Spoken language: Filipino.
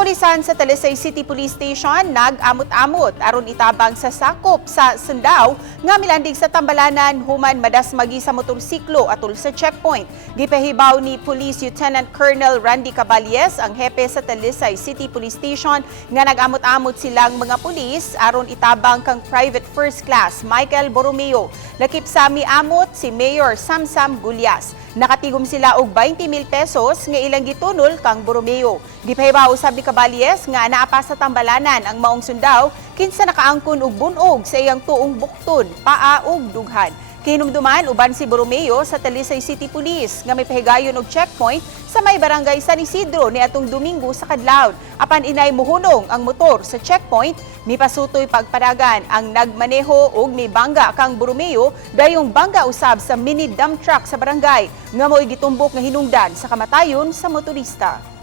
Kapulisan sa Talisay City Police Station nag-amot-amot aron itabang sa sakop sa Sundao nga milandig sa tambalanan human madasmagi sa motorsiklo atol sa checkpoint. Gipahibaw ni Police Lieutenant Colonel Randy Caballes, ang hepe sa Talisay City Police Station, nga nag-amot-amot silang mga pulis aron itabang kang Private First Class Michael Borromeo. Lakip sa miamot si Mayor Samsam Gulyas. Nakatigom sila og 20,000 pesos nga ilang gitunol kang Borromeo. Gipahibaw usab ni Caballes nga anaa pa sa tambalanan ang maong Sundao kinsa nakaangkon og bunog sa iyang tuong bukton, paa ug dughan. Kinumduman uban si Borromeo sa Talisay City Police nga may pahigayon og checkpoint sa may barangay San Isidro niadtong Domingo sa kadlawon. Apan inay muhunong ang motor sa checkpoint, mipasutoy pagpadagan ang nagmaneho og may bangga kang Borromeo dayong bangga usab sa mini dump truck sa barangay nga mo'y gitumbok nga hinungdan sa kamatayon sa motorista.